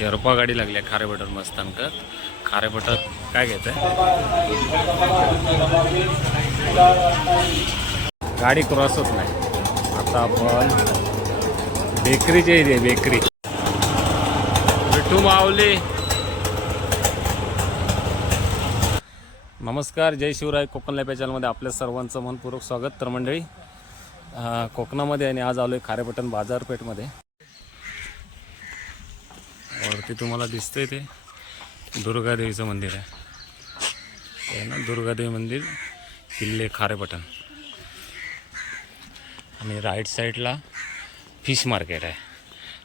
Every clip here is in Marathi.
शेर्पा गाडी लागली आहे खारे बटर मस्तानकत. खारे बटर काय घ्यायचं आहे? गाडी क्रॉस होत नाही. आता आपण बेकरीच्या इथे बेकरी विठू माऊली. नमस्कार, जय शिवराय. कोकण लाईफ चॅनलमध्ये आपल्या सर्वांचं मनपूर्वक स्वागत. तर मंडळी, कोकणामध्ये आणि आज आलो आहे खारेपटण बाजारपेठमध्ये. वरती तुम्हाला दिसतंय ते दुर्गादेवीचं मंदिर आहे ना, दुर्गादेवी मंदिर, किल्ले खारेपटण. आणि राईट साईडला फिश मार्केट आहे.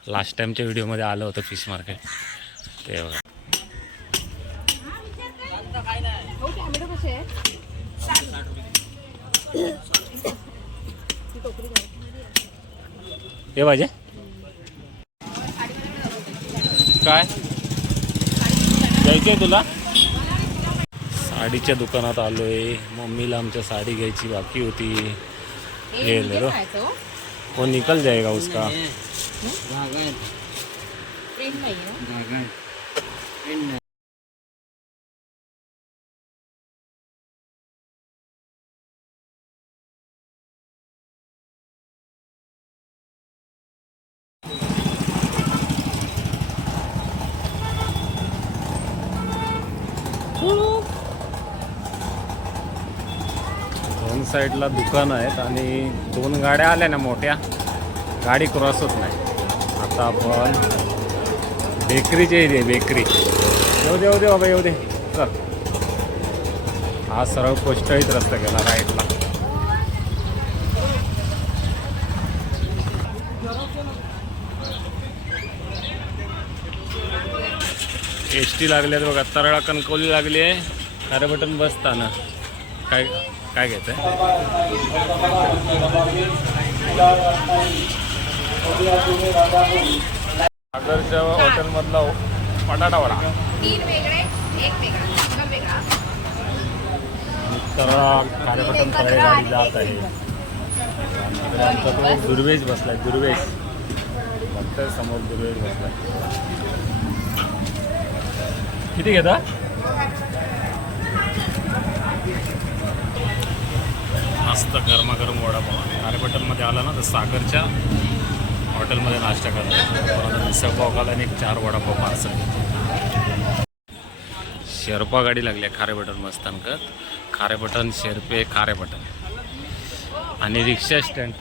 लास्ट टाईमच्या व्हिडिओमध्ये आलं होतं फिश मार्केट, ते बघा. हे पाहिजे काय घ्यायचं आहे तुला? साडीच्या दुकानात आलोय. मम्मीला आमच्या साडी घ्यायची बाकी होती. हे ले रो, वो निकल जाएगा उसका. दोन साईडला दुकान आहेत आणि दोन गाड्या आल्या ना मोठ्या, गाडी क्रॉस होत नाही. आता आपण बेकरीच्या इथे बेकरी. येऊ दे बाबा, येऊ दे. चल, हा सरळ कोष्टळीत रस्ता गेला राईटला. एसटी लागली आहे बघा. तरळा कणकवली लागली आहे. खारेपटण बसताना काय काय घ्यायचं आहे? सागरच्या हॉटेलमधला बटाटा वडा. तरळा खारेपटण तळे गाडी जात आहे. तिकडे आमचा तो दुर्वेश बसलाय. दुर्वेश बघतोय समोर, दुर्वेश बसलाय. किती घेता? मस्त गरमागरम वडापाव. खारेपटणमध्ये आला ना तर सागरच्या हॉटेलमध्ये नाश्ता करतो. मिसळपाव खाला आणि 4 वडापाव पार्सल. शेर्पा गाडी लागली आहे खारेपटण मस्तानकत. खारेपटण शेर्पे खारेपटण आणि रिक्षा स्टँड.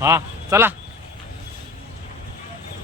हां चला.